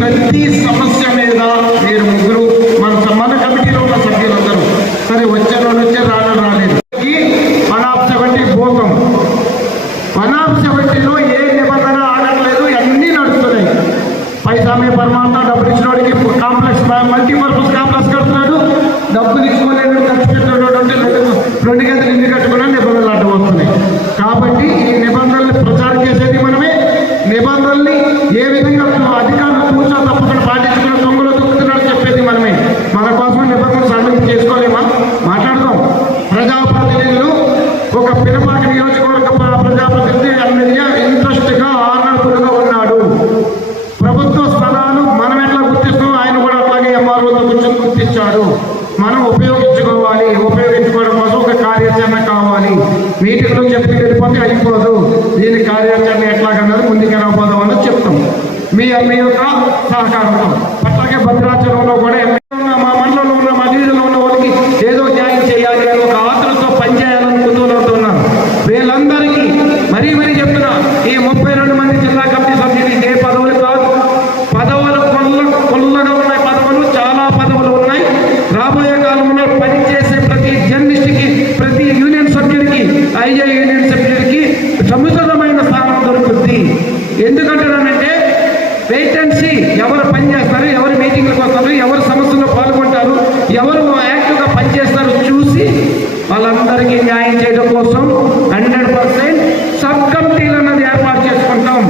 ప్రతి సమస్య మీద మీరు ముగ్గురు మన కమిటీలో ఉన్న సభ్యులందరూ సరే వచ్చారు రాలేదు. 170 భూతం 170లో ఏ నిబంధన ఆడట్లేదు, అన్నీ నడుస్తున్నాయి. పైసామే పరమాత్మ డబ్బులు ఇచ్చినోడికి కాంప్లెక్స్ మల్టీపర్పస్ కాంప్లెక్స్ కడుతున్నాడు, డబ్బులు ఇచ్చుకోలేడు ఖర్చు పెట్టినాడు అంటే 2 గదులు ఇల్లు కట్టుకున్నా నిబంధనలు అడ్డం వస్తున్నాయి. కాబట్టి ఈ నిబంధనలు ప్రచారం చేసేది మనమే. నిబంధనల్ని ఏ విధంగా అధికారులు తూచా తప్పకుండా పాటించుకున్న దొంగలు దొక్కుతున్నాడు చెప్పేది మనమే. మన కోసం నిబంధనలు సడలింపు చేసుకోలేమా? మాట్లాడదాం. ప్రజాప్రతినిధులు ఒక పినపాక నియోజకవర్గ ప్రజాప్రతినిధి ఎమ్మెల్యే ఇంట్రెస్ట్గా ఆనర్ఫుల్గా ఉన్నాడు. ప్రభుత్వ స్థలాలు మనం ఎట్లా గుర్తిస్తాం, ఆయన కూడా అట్లాగే ఎంఆర్ఓతో కూర్చొని గుర్తించాడు. మనం ఉపయోగించుకోవాలి. ఉపయోగించుకోవడం కోసం ఒక కార్యాచరణ కావాలి. మీటింగ్లో చెప్పి వెళ్ళిపోతే అయిపోదు. దీని కార్యాచరణ ఎట్లాగన్నది ముందుకు రాబోదాం అన్నది చెప్తాం. మీ యొక్క సహకారంతో అట్లాగే భద్రాచలంలో కూడా మా మండలంలో ఉన్న మా వీధిలో ఉన్న వాళ్ళకి ఏదో న్యాయం చేయాలి అని ఒక ఆతలతో పనిచేయాలని కుతూహలంటున్నారు. వీళ్ళందరికీ మరీ చెప్తున్నా, ఈ 32 మంది జిల్లా కమిటీ సభ్యులు ఏ పదవులు కాదు. పదవులు కొల్లగా ఉన్నాయి. పదవులు చాలా పదవులు ఉన్నాయి. రాబోయే కాలంలో పనిచేసే ప్రతి జర్నలిస్ట్కి, ప్రతి యూనియన్ సభ్యుడికి, ఐఏ యూనియన్ సభ్యుడికి సముచితమైన స్థానం దొరుకుతుంది. ఎందుకంటానంటే వేకెన్సీ ఎవరు పనిచేస్తారు, ఎవరు మీటింగ్లకు వస్తారు, ఎవరు సమస్యల్లో పాల్గొంటారు, ఎవరు యాక్టివ్గా పనిచేస్తారో చూసి వాళ్ళందరికీ న్యాయం చేయడం కోసం 100% సబ్ కమిటీలు అన్నది ఏర్పాటు చేసుకుంటాం.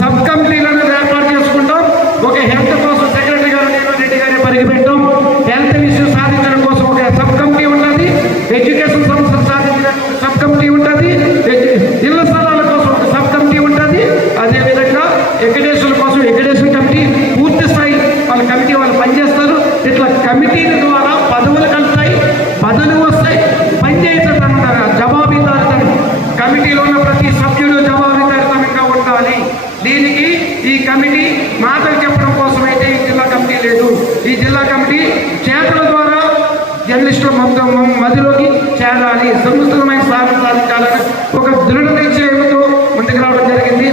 సబ్ కమిటీలు అన్నది ఏర్పాటు చేసుకుంటాం. ఒక హెల్త్ కోసం సెక్రటరీ గారు రెడ్డి గారి పరిగెట్టాం. హెల్త్ ఇష్యూ సాధించడం కోసం ఒక సబ్ కమిటీ ఉంటుంది. ఎడ్యుకేషన్ సంస్థలు సాధించడం సబ్ కమిటీ ఉంటుంది. ఇళ్ల స్థలాల కోసం ఒక సబ్ కమిటీ ఉంటుంది. అదేవిధంగా ఎక్కడేషన్ కోసం ఎక్కడేషన్ కమిటీ పూర్తి స్థాయి వాళ్ళ కమిటీ వాళ్ళు పనిచేస్తారు. ఇట్లా కమిటీల ద్వారా పదవులు కలుస్తాయి, పదవులు వస్తాయి, పనిచేయడం జవాబుదారితనం. కమిటీలో ఉన్న ప్రతి సభ్యుడు జవాబుదారితనంగా ఉండాలి. దీనికి ఈ కమిటీ మాటలు చెప్పడం కోసం అయితే ఈ జిల్లా కమిటీ లేదు. ఈ జిల్లా కమిటీ చేతల ద్వారా జర్నలిస్టుల మధ్యలోకి చేరాలి, సముచితమైన స్థానం సాధించాలని ఒక దృఢ నిశ్చయంతో ముందుకు రావడం జరిగింది.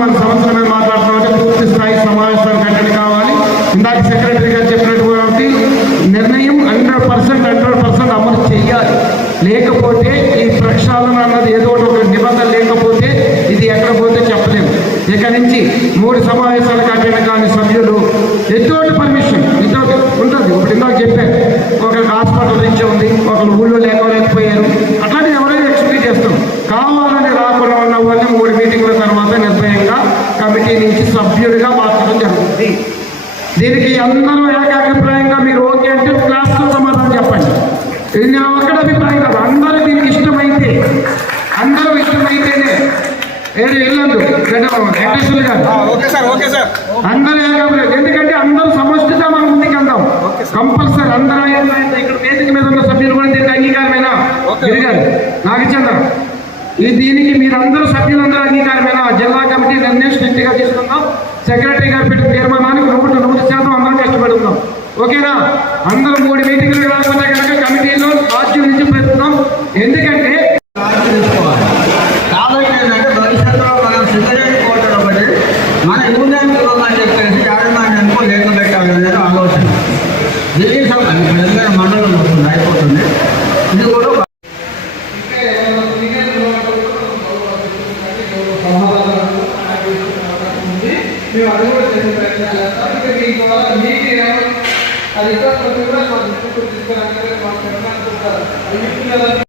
మన సమస్యల మీద మాట్లాడుతున్నామంటే పూర్తి స్థాయి సమావేశాలు కట్టడి కావాలి. ఇందాక సెక్రటరీ గారు చెప్పినటువంటి నిర్ణయం 100% అమలు చేయాలి. లేకపోతే ఈ ప్రక్షాళన అన్నది ఏదో ఒక నిబంధన లేకపోతే ఇది ఎక్కడ పోతే చెప్పలేము. ఇక నుంచి 3 సమావేశాలు కట్టిన కానీ సభ్యులు ఎటువంటి పర్మిషన్ ఇంతకు ఉంటుంది. ఇప్పుడు ఇందాక చెప్పాను, ఒకరికి హాస్పిటల్ రీచ్ ఉంది, ఒకరు ఊళ్ళో లేకపోయారు. అట్లాంటి ఎవరైనా ఎక్స్ప్లెయిన్ చేస్తాం. కావాలని రాకుండా ఉన్న వాళ్ళని 3 మీటింగ్ల తర్వాత నిర్భయంగా కమిటీ నుంచి సభ్యుడిగా మార్చడం జరుగుతుంది. దీనికి అందరూ ఏకాభిప్రాయంగా మీరు ఓకే అంటే క్లాస్తో సమాధానం చెప్పండి. ఇది నా ఒక్కడ అభిప్రాయం కాదు. అందరూ దీనికి ఇష్టమైతే, అందరూ ఇష్టమైతేనే వెళ్ళండు వెంకటేశ్వర గారు అందరూ ఏకాభిప్రాయం. ఎందుకంటే అందరూ సమష్టిగా మనం ముందుకు వెళ్దాం. కంపల్సరీ అందరూ ఇక్కడ వేదిక మీద ఉన్న సభ్యులు కూడా దీనికి అంగీకారమేనా? గిరిగారు నాగచంద్ర, దీనికి మీరందరూ సభ్యులందరూ అంగీకారమేనా? జిల్లా కమిటీ నిర్ణయం స్ట్రిక్ట్గా తీసుకుందాం. సెక్రటరీ గారు పెట్టిన తీర్మానానికి 100% అందరం కష్టపడుతున్నాం. ఓకేనా? అందరూ 3 మీటింగ్లు రాకపోతే కనుక కమిటీలో రాజ్యం నుంచి పెడుతున్నాం. ఎందుకంటే కాబట్టి ఏంటంటే భవిష్యత్తులో మనం సిద్ధరేట్ కోటలో పడి మన యూనియన్ అని చెప్పేసి యాజమాన్యానికి లేఖ పెట్టాలనేది ఆలోచన. ఢిల్లీ సభ మండలం వస్తుంది, అయిపోతుంది. ఇది కూడా మేము అది కూడా చేసే ప్రయత్నం చేస్తాం. ఇంకా మీకు అది ఇంకా కూడా తీసుకురావాలి.